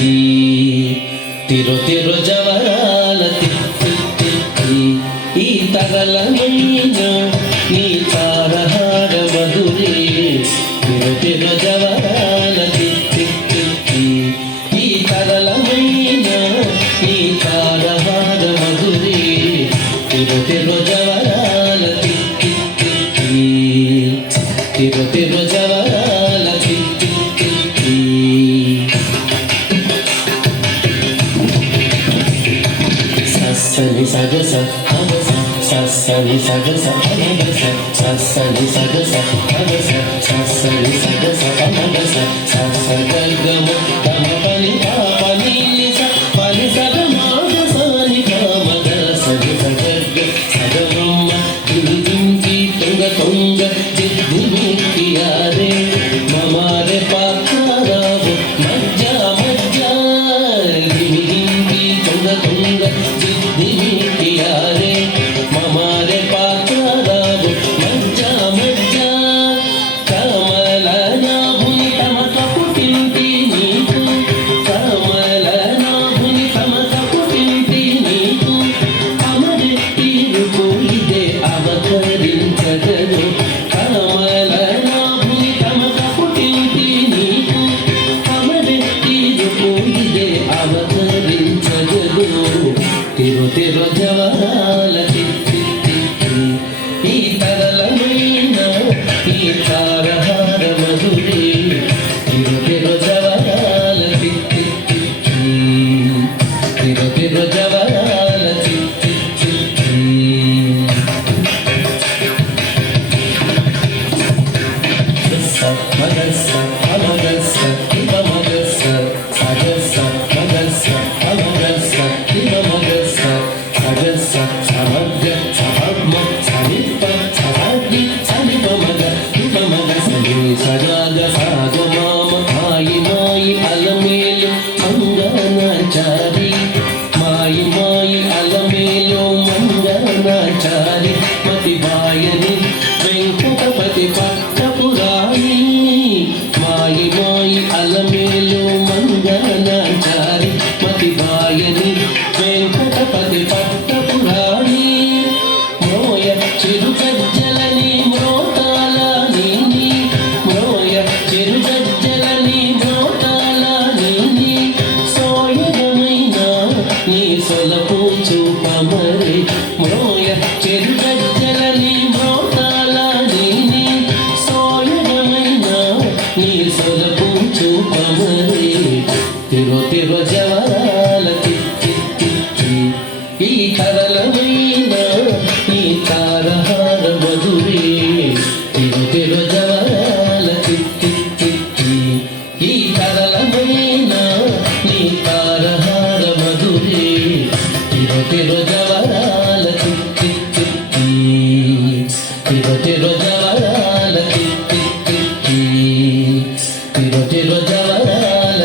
తిరు తిరు జవరాల ఈ తరలమైన నీ తారహార మధురే తిరు తిరు జవరాల ఈ తరలమైన నీ తారహార మధురే తిరు తిరు జవరాల తిరు తిరు జవరాల సని సగస హగస సని సగస హగస సని సగస హగస సని సగస హగస సగగమ తమ పని పాపని లిస పని సగ మాగ సని కామగ సగ సగగ సగబ్రహ్మ దింకి తుంగ తుంగ జిద్దిమికియారే మమారే పాత్రారావు మజ్జ మజ్జ దింకి తుంగ తుంగ జిద్దిమికియారే మమారే పాత్రారావు మజ్జ మజ్జ కమల నాభుని తమ కపు తింటి నీకు కమల నాభుని తమ కపు తింటి నీకు అమరే తీరుకు ఇదే అవతరించగదు కమల నాభుని తమ కపు తింటి నీకు అమరే తీరుకు ఇదే అవతరించగదు తిరు తిరు జవరాల ఈ తరలమైన ఈ తారహార మధురే తిరు తిరు జవరాల తిరు తిరు జవరాల మగస్స అమగస్స ఇవ మగస్స సగస్స మగస్స అమగస్స ఇవ మగస్స సగస్స సమగ్గ సపద్మ సనిప్ప సహాగ్ని సనిప మగ ఇవ మగ సని సగాగ సాగ మామ మాయి మాయి అలమేలు మంగనాచారి మాయి మాయి అలమేలు మంగనాచారి మతి బాయని వెంకటపతి పట్టపురాణి మాయి మాయి అలమేలు మంగనాచారి మతి బాయని వెంకటపతి పట్టపురాణి మోయ చిరుగజ్జలని మ్రోతాల నీని మోయ చిరుగజ్జలని మ్రోతాల నీని సోయగమైన నీ సొలపు చూపమరే మోయ చిరుగజ్జలని మ్రోతాల నీని సోయగమైన నీ సొలపు చూపమరే తిరు తిరు జవరాల ఈ తరలమైన ఈ తారహార మధురే తిరు తిరు జవరాల ఈ తరలమైన నీ తారహార మధురే తిరు తిరు జవరాల తిరు తిరు జవరాల తిరు తిరు జవరాల